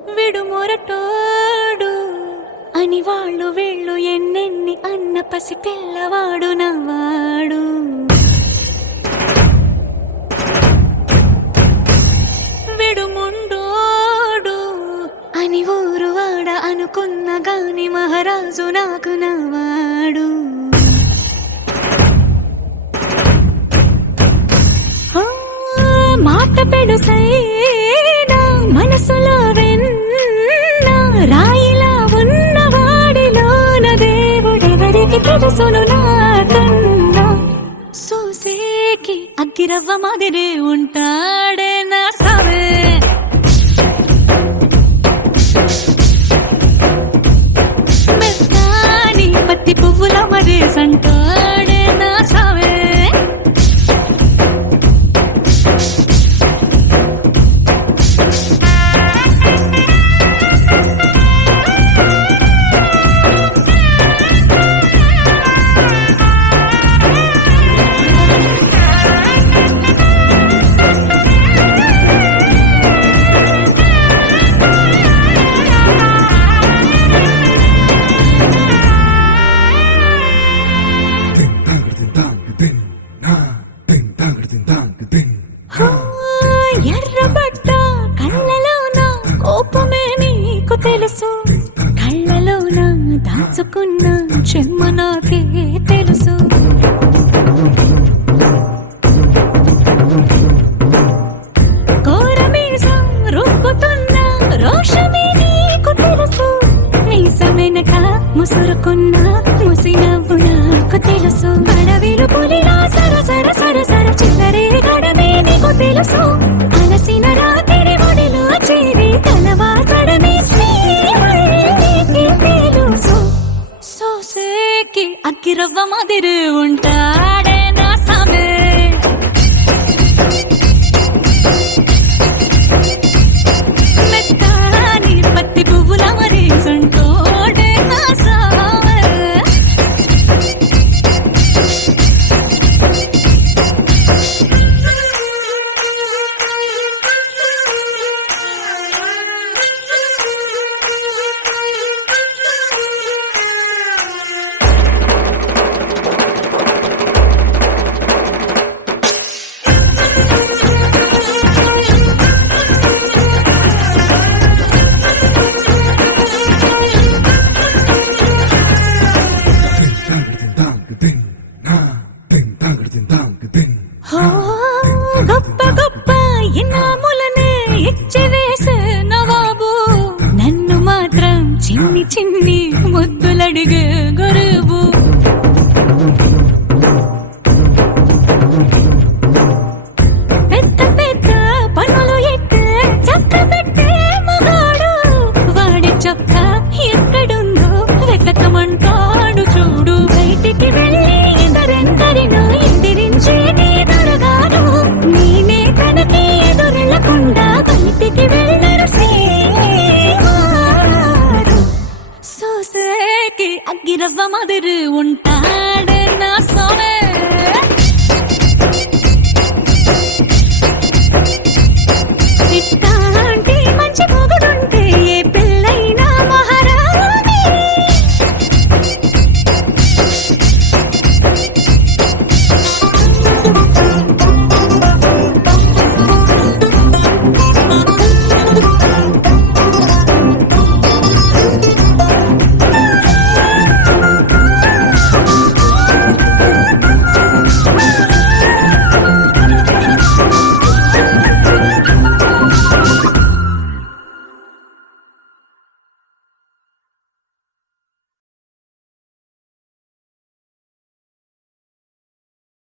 విడుమొరటోడు అని వాళ్ళు వీళ్ళు ఎన్నెన్ని అన్న పసి పిల్లవాడు నవ్వాడు. విడుముండోడు అని ఊరు వాడ అనుకున్న గాని మహారాజు నాకు నవ్వాడు. మాట పెడుసైనా మనసులో వెన్న రాయిలా ఉన్నవాడిలోన దేవుడెవరికి తెలుసును నాకన్నా. సూసేకి అగ్గిరవ్వ మాదిరి ఉంటాడే నా సావే. మెత్తాని పత్తి పువ్వుల మరేసంటాడే నా సావే. ఎర్రబడ్డ కళ్ళలోన కోపమే నీకు తెలుసు, కళ్ళలోన దాచుకున్న చెమ్మ నాకే తెలుసు. కోరమీసం రుక్కుతున్న రోషమే నీకు తెలుసు, మీసం వెనక ముసురుకున్న ముసినవ్వు నాకు తెలుసు. అడవిలు పులిలా సర సర సర సర చిల్లరే గడమే నీకు తెలుసు, అలసిన రాత్రి ఒడిలో చేరి తలవాచడమే నీకు తెలుసు. సోసేకి అగ్గిరవ్వ మాదిరి ఉంటాడే నా సామే. మెత్తాని పత్తి పువ్వుల మరేసంటోడే నా సామే. గొప్ప గొప్ప ఇనాములనే ఇచ్చి వేసే నవాబు, నన్ను మాత్రం చిన్ని చిన్ని ముద్దులడిగే గురువు. పెద్ద పెద్ద పనులు ఎట్టే చక్క పెట్టే మగాడు, వాడి చొక్క ఎక్కడుందో వెతకమంటాడు చూడు. బయటికి వెళ్ళి ఎదరెందరినో ఎదిరించే దొరగాను, నేనే తనకి ఎదురెళ్ళకుండా బయటికి వెళ్ళరు శ్రీవారు. సోసేకి అగ్గిరవ్వ మాదిరి ఉంటాడే నా సోమే. ఇట్లాంటి మంచి మొగుడు